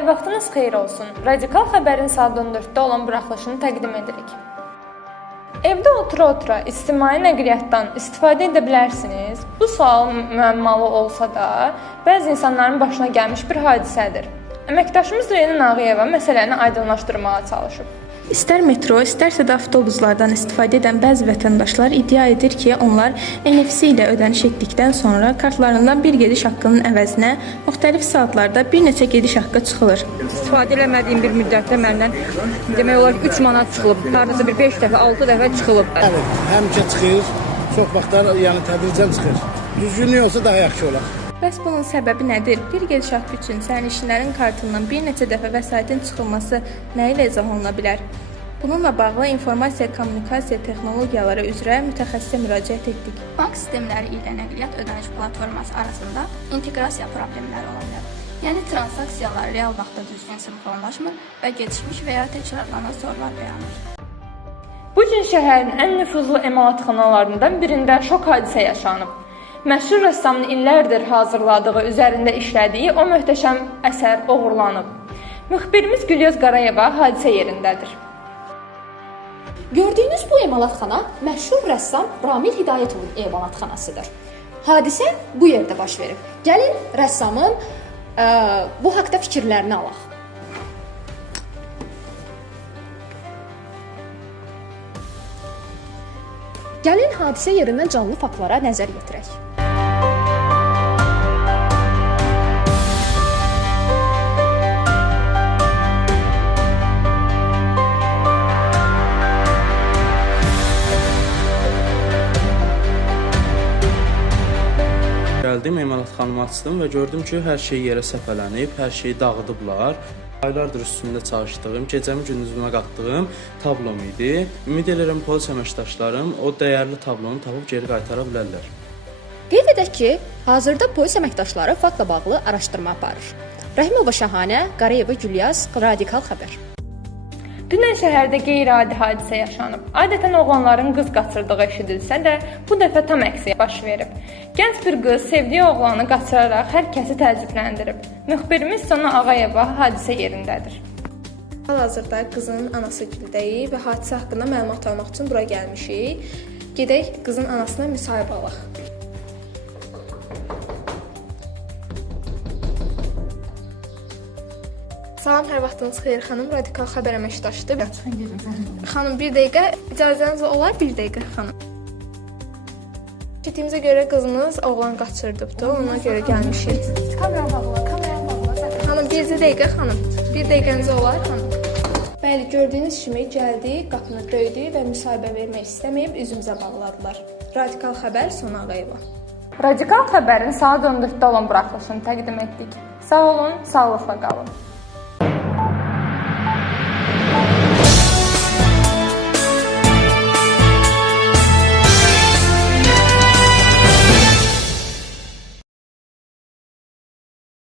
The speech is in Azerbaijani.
Hər vaxtınız xeyir olsun. Radikal xəbərin saat 14-də olan buraxılışını təqdim edirik. Evdə otura-otura ictimai nəqliyyatdan istifadə edə bilərsiniz? Bu sual müəmmalı olsa da, bəzi insanların başına gəlmiş bir hadisədir. Əməkdaşımız Reyna Nağıyeva məsələni aydınlaşdırmağa çalışıb. İstər metro, istərsə də avtobuslardan istifadə edən bəzi vətəndaşlar iddia edir ki, onlar NFC ilə ödəniş etdikdən sonra kartlarından bir gediş haqqının əvəzinə müxtəlif saatlarda bir neçə gediş haqqı çıxılır. İstifadə eləmədiyim bir müddətdə məndən demək olar ki 3 manat çıxılıb. Hardasa bir 5 dəfə, 6 dəfə çıxılıb. Evet, həmişə çıxır. Çox vaxtlar yəni tədricən çıxır. Düzgünlük olsa daha yaxşı olar. Bəs bunun səbəbi nədir? Bir gediş haqqı üçün sərnişinlərin kartından bir neçə dəfə vəsaitin çıxılması nə ilə izah oluna bilər? Bununla bağlı informasiya kommunikasiya texnologiyaları üzrə mütəxəssisə müraciət etdik. Bank sistemləri ilə nəqliyyat ödəniş platforması arasında inteqrasiya problemləri ola bilər. Yəni transaksiyalar real vaxtda düzgün sinxronlaşmır və gecikmiş və ya təkrarlanan sorunlar dayanır. Bu gün şəhərin ən nüfuzlu emalatxanalarından birində şok hadisə yaşanıb. Məşhur rəssamın illərdir hazırladığı, üzərində işlədiyi o möhtəşəm əsər oğurlanıb. Müxbirimiz Gülyaz Qarayeva hadisə yerindədir. Gördüyünüz bu emalatxana məşhur rəssam Ramil Hidayətovun emalatxanasıdır. Hadisə bu yerdə baş verib. Gəlin rəssamın bu haqqda fikirlərini alaq. Gəlin hadisə yerindən canlı faktlara nəzər yetirək. Gəldim, emalatxanımı açdım və gördüm ki, hər şey yerə səpələnib, hər şeyi dağıdıblar. Aylardır üstündə çalışdığım, gecəmi gündüzümə qatdığım tablom idi. Ümid edirəm polis əməkdaşlarım o dəyərli tablonu tapıb geri qaytara bilərlər. Qeyd edək ki, hazırda polis əməkdaşları faktla bağlı araşdırma aparır. Rəhimova Şahanə, Qarayeva Gülyaz, Radikal xəbər. Dünən şəhərdə qeyri-adi hadisə yaşanıb. Adətən oğlanların qız qaçırdığı eşidilsə də, bu dəfə tam əksi baş verib. Gənc bir qız sevdiyi oğlanı qaçıraraq hər kəsi təəccübləndirib. Müxbirimiz Sana Ağayeva hadisə yerindədir. Hal-hazırda qızın anası gildəyik və hadisə haqqında məlumat almaq üçün bura gəlmişik. Gedək qızın anasına müsahibə alaq. Salam, hər vaxtınız xeyir xanım, Radikal xəbər əməkdaşıdır. Xanım, bir dəqiqə, icazəniz olar, bir dəqiqə xanım. Eşitdiyimizə görə qızınız oğlan qaçırdıbdı, ona görə gəlmişik. Kameranı bağla. Xanım, bir dəqiqə xanım, bir dəqiqəniz olar xanım. Bəli, gördüyünüz kimi gəldi, qapını döydü və müsahibə vermək istəməyib üzümüzə bağladılar. Radikal xəbər Sona Ağayeva. Radikal xəbərin saat 14-də olan buraxılışını təqdim etdik. Sağ olun, sağlıqla qalın.